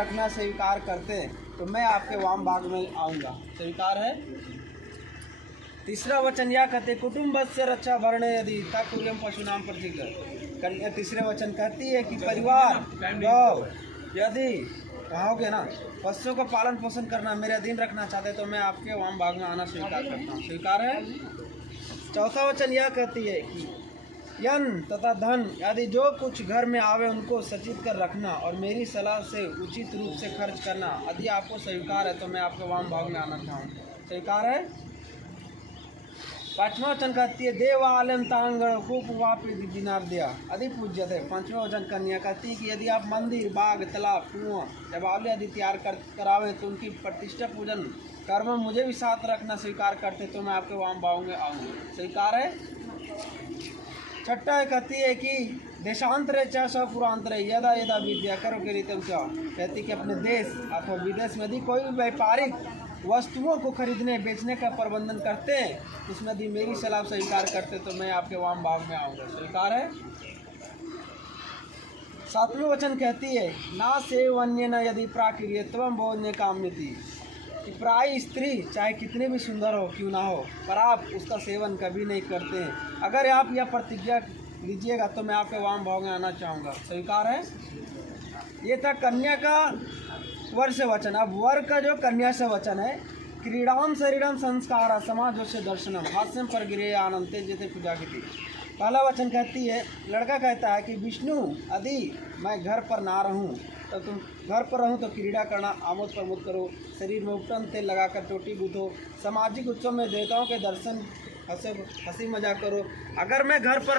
रखना स्वीकार करते तो मैं आपके वाम भाग में आऊँगा। स्वीकार है। तीसरा वचन यह कहते कुटुम्बस्य रक्षा भरण यदि तकुर्यम पशुनाम प्रतिज्ञा। तीसरे वचन कहती है कि परिवार गौ यदि कहोगे ना पशुओं का पालन पोषण करना मेरे अधीन रखना चाहते तो मैं आपके वाम भाग में आना स्वीकार करता हूँ। स्वीकार है। चौथा वचन यह कहती है कि यन तथा धन यदि जो कुछ घर में आवे उनको सचित कर रखना और मेरी सलाह से उचित रूप से खर्च करना यदि आपको स्वीकार है तो मैं आपके वाम भाग में आना चाहूँ। स्वीकार है। पांचवा वचन कहती है देवालयम तांग खूब वापी दिनार दिया यदि पूज्य थे। पांचवा वचन कन्या कहती है कि यदि आप मंदिर बाग तालाब कुआं देवालय यदि तैयार करावे तो उनकी प्रतिष्ठा पूजन कर्म मुझे भी साथ रखना स्वीकार करते तो मैं आपके वाम भाव में आऊँगा। स्वीकार है। छठा कहती है कि देशांतरे च सपुरांतरे यदा यदा विद्या करो के रीतम च। कहती कि अपने देश अथवा विदेश में यदि कोई भी व्यापारिक वस्तुओं को खरीदने बेचने का प्रबंधन करते हैं उसमें यदि मेरी सलाह स्वीकार करते तो मैं आपके वाम भाग में आऊँगा। स्वीकार है। सातवें वचन कहती है ना सेवन्य न यदि प्राक्रियत्वम भोजन्य काम्यति कि प्राय स्त्री चाहे कितने भी सुंदर हो क्यों ना हो पर आप उसका सेवन कभी नहीं करते हैं। अगर आप यह प्रतिज्ञा लीजिएगा तो मैं आपके वाम भाव में आना चाहूँगा। स्वीकार है। ये था कन्या का वर से वचन। अब वर का जो कन्या से वचन है क्रीड़ाम शरीरम संस्कार समाज से दर्शनम हास्यम पर गिरे आनंदते जैसे पूजा की थी। पहला वचन कहती है लड़का कहता है कि विष्णु यदि मैं घर पर ना रहूं तो तुम घर पर रहूं तो क्रीड़ा करना आमोद प्रमोद करो शरीर में उपटन तेल लगाकर चोटी गूंथो सामाजिक उत्सव में देवताओं के दर्शन हंसी मजाक करो। अगर मैं घर पर